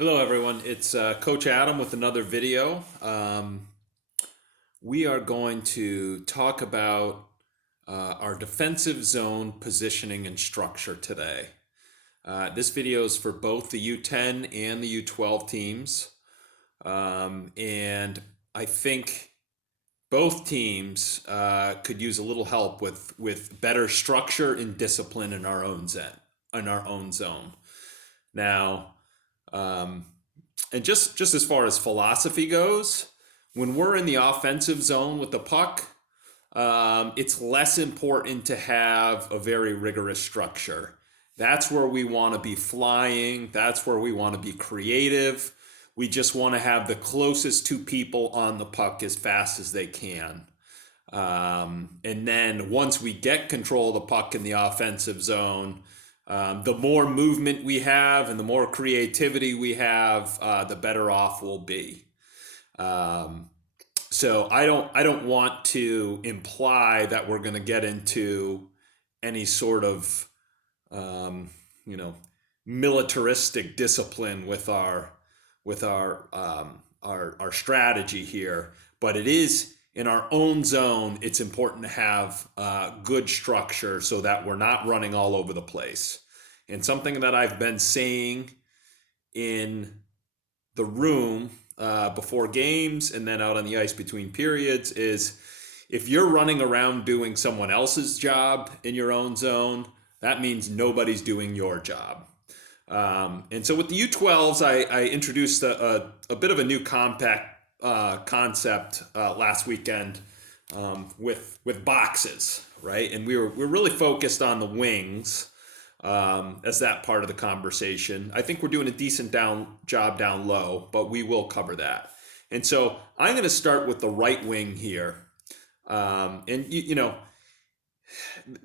Hello, everyone. It's Coach Adam with another video. We are going to talk about our defensive zone positioning and structure today. This video is for both the U10 and the U12 teams. And I think both teams could use a little help with better structure and discipline in our own zone. Now, um, and just as far as philosophy goes, when we're in the offensive zone with the puck, it's less important to have a very rigorous structure. That's where we want to be flying. That's where we want to be creative. We just want to have the closest two people on the puck as fast as they can. And then once we get control of the puck in the offensive zone, the more movement we have and the more creativity we have, the better off we'll be. Um, so I don't want to imply that we're going to get into any sort of um, you know militaristic discipline with our strategy here, but it is in our own zone. It's important to have good structure so that we're not running all over the place. And something that I've been saying in the room before games and then out on the ice between periods is if you're running around doing someone else's job in your own zone, that means nobody's doing your job. And so with the U12s, I introduced a bit of a new compact concept last weekend with boxes, right? And we're really focused on the wings as that part of the conversation. I think we're doing a decent job down low, but we will cover that. And so I'm going to start with the right wing here. So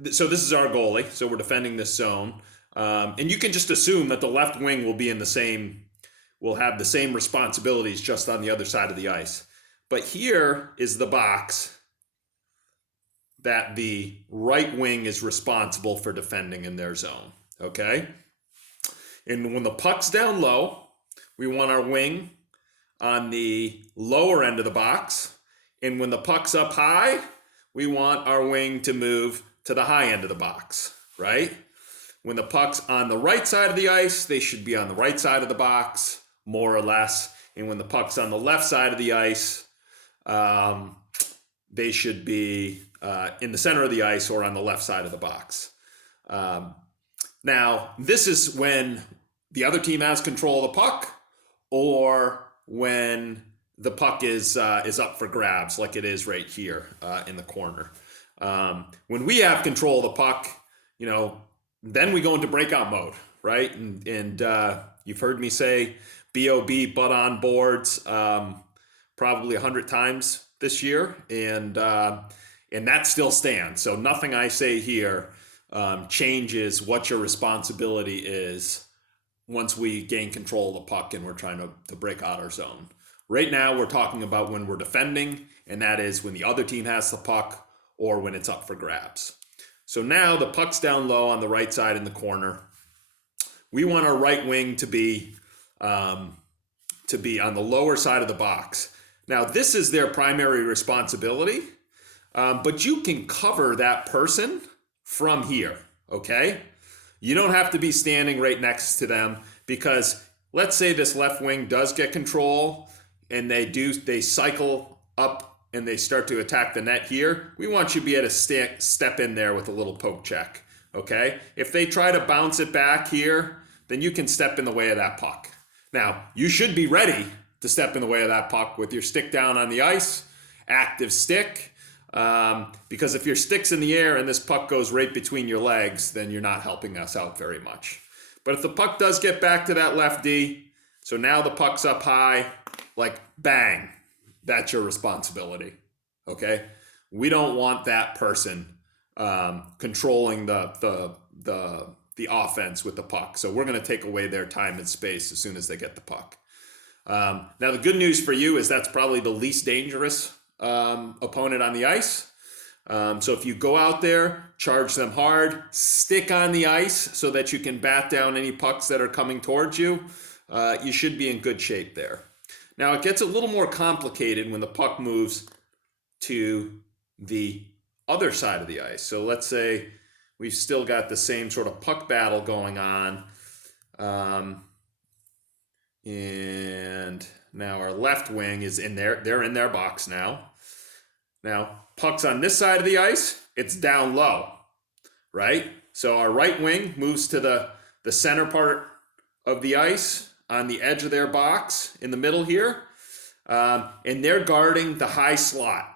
this is our goalie. So we're defending this zone. And you can just assume that the left wing will have the same responsibilities just on the other side of the ice. But here is the box that the right wing is responsible for defending in their zone. Okay? And when the puck's down low, we want our wing on the lower end of the box. And when the puck's up high, we want our wing to move to the high end of the box, right? When the puck's on the right side of the ice, they should be on the right side of the box, more or less. And when the puck's on the left side of the ice, they should be in the center of the ice or on the left side of the box. Now, this is when the other team has control of the puck, or when the puck is up for grabs, like it is right here in the corner. When we have control of the puck, then we go into breakout mode, right? And you've heard me say BOB, butt on boards, probably 100 times this year, and that still stands. So nothing I say here changes what your responsibility is once we gain control of the puck and we're trying to break out our zone. Right now, we're talking about when we're defending, and that is when the other team has the puck or when it's up for grabs. So now the puck's down low on the right side in the corner. We want our right wing to be on the lower side of the box. Now, this is their primary responsibility, but you can cover that person from here, okay? You don't have to be standing right next to them, because let's say this left wing does get control and they cycle up and they start to attack the net here. We want you to be able to step in there with a little poke check, okay? If they try to bounce it back here, then you can step in the way of that puck. Now, you should be ready to step in the way of that puck with your stick down on the ice, active stick, because if your stick's in the air and this puck goes right between your legs, then you're not helping us out very much. But if the puck does get back to that left D, so now the puck's up high, like bang, that's your responsibility, okay? We don't want that person controlling the offense with the puck. So we're going to take away their time and space as soon as they get the puck. Now, the good news for you is that's probably the least dangerous opponent on the ice. So if you go out there, charge them hard, stick on the ice so that you can bat down any pucks that are coming towards you. you should be in good shape there. Now it gets a little more complicated when the puck moves to the other side of the ice. So let's say we've still got the same sort of puck battle going on. And now our left wing is in there. They're in their box now. Now, puck's on this side of the ice. It's down low, right? So our right wing moves to the center part of the ice on the edge of their box in the middle here. And they're guarding the high slot.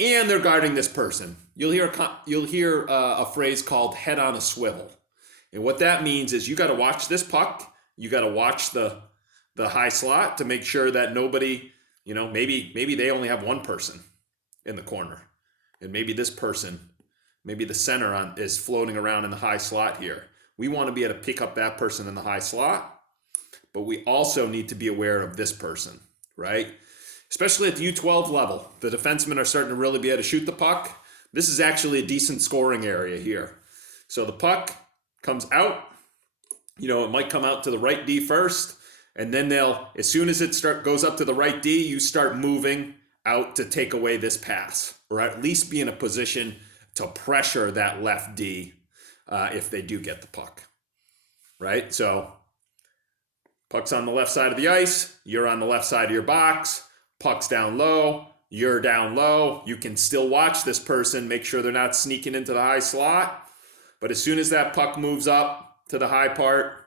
And they're guarding this person. You'll hear a phrase called head on a swivel. And what that means is you got to watch this puck. You got to watch the high slot to make sure that nobody, maybe they only have one person in the corner. And maybe this person, maybe the center is floating around in the high slot here. We want to be able to pick up that person in the high slot, but we also need to be aware of this person, right? Especially at the U12 level, the defensemen are starting to really be able to shoot the puck. This is actually a decent scoring area here. So the puck comes out, it might come out to the right D first, and then as soon as it goes up to the right D, you start moving out to take away this pass, or at least be in a position to pressure that left D if they do get the puck, right? So puck's on the left side of the ice, you're on the left side of your box, puck's down low, you're down low. You can still watch this person, make sure they're not sneaking into the high slot. But as soon as that puck moves up to the high part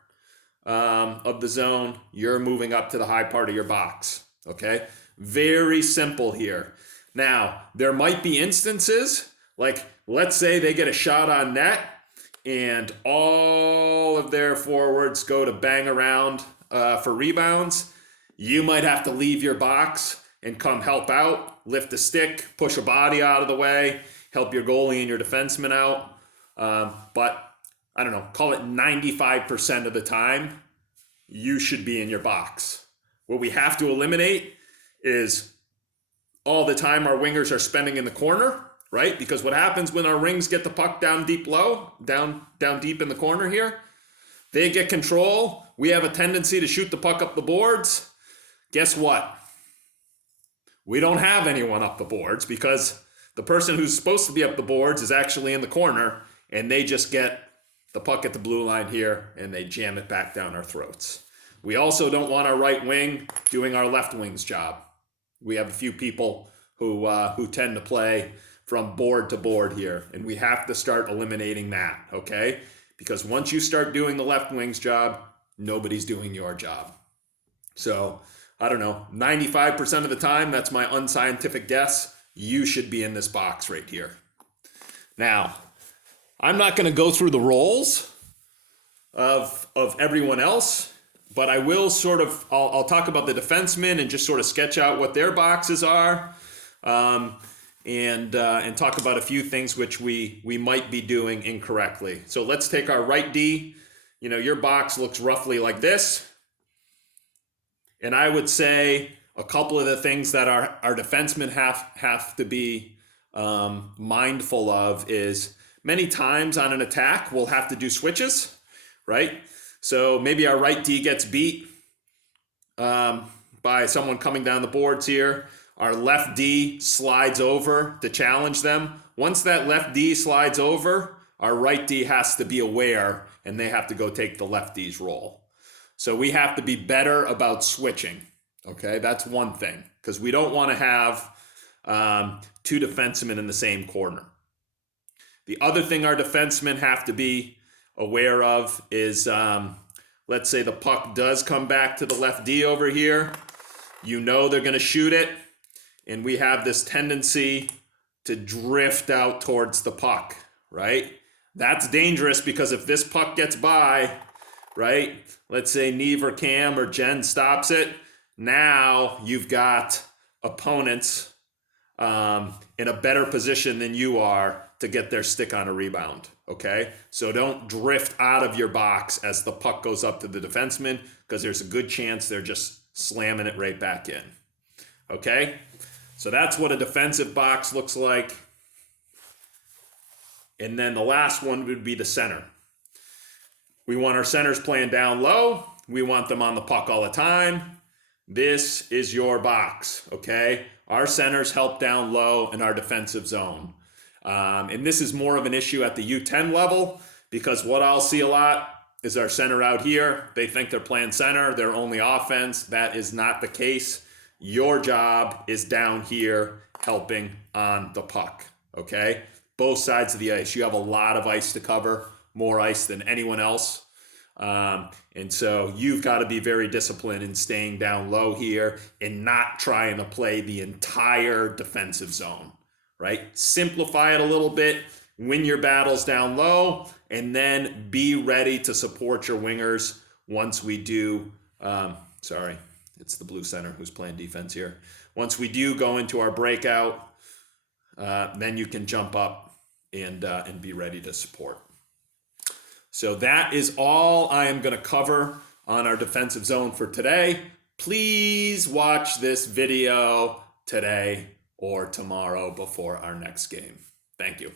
of the zone, you're moving up to the high part of your box, okay? Very simple here. Now, there might be instances, like let's say they get a shot on net and all of their forwards go to bang around for rebounds. You might have to leave your box and come help out, lift a stick, push a body out of the way, help your goalie and your defenseman out. But I don't know, call it 95% of the time, you should be in your box. What we have to eliminate is all the time our wingers are spending in the corner, right? Because what happens when our wings get the puck down deep low, down deep in the corner here, they get control. We have a tendency to shoot the puck up the boards. Guess what? We don't have anyone up the boards because the person who's supposed to be up the boards is actually in the corner, and they just get the puck at the blue line here and they jam it back down our throats. We also don't want our right wing doing our left wing's job. We have a few people who tend to play from board to board here, and we have to start eliminating that, okay? Because once you start doing the left wing's job, nobody's doing your job. So, I don't know, 95% of the time, that's my unscientific guess, you should be in this box right here. Now, I'm not going to go through the roles of everyone else, but I will I'll talk about the defensemen and just sort of sketch out what their boxes are, and talk about a few things which we might be doing incorrectly. So let's take our right D. Your box looks roughly like this. And I would say a couple of the things that our defensemen have to be mindful of is many times on an attack, we'll have to do switches, right? So maybe our right D gets beat by someone coming down the boards here. Our left D slides over to challenge them. Once that left D slides over, our right D has to be aware and they have to go take the left D's role. So we have to be better about switching, okay? That's one thing, because we don't want to have two defensemen in the same corner. The other thing our defensemen have to be aware of is, let's say the puck does come back to the left D over here. They're going to shoot it, and we have this tendency to drift out towards the puck, right? That's dangerous because if this puck gets by, right, let's say Neve or Cam or Jen stops it, now you've got opponents in a better position than you are to get their stick on a rebound, okay? So don't drift out of your box as the puck goes up to the defenseman, because there's a good chance they're just slamming it right back in, okay? So that's what a defensive box looks like. And then the last one would be the center. We want our centers playing down low, We want them on the puck all the time. This is your box, okay? Our centers help down low in our defensive zone. And this is more of an issue at the U10 level, because what I'll see a lot is our center out here. They think they're playing center, they're only offense. That is not the case. Your job is down here helping on the puck, okay? Both sides of the ice. You have a lot of ice to cover, more ice than anyone else. And so you've got to be very disciplined in staying down low here and not trying to play the entire defensive zone, right? Simplify it a little bit, win your battles down low, and then be ready to support your wingers once we do, sorry, it's the blue center who's playing defense here. Once we do go into our breakout, then you can jump up and be ready to support. So that is all I am going to cover on our defensive zone for today. Please watch this video today or tomorrow before our next game. Thank you.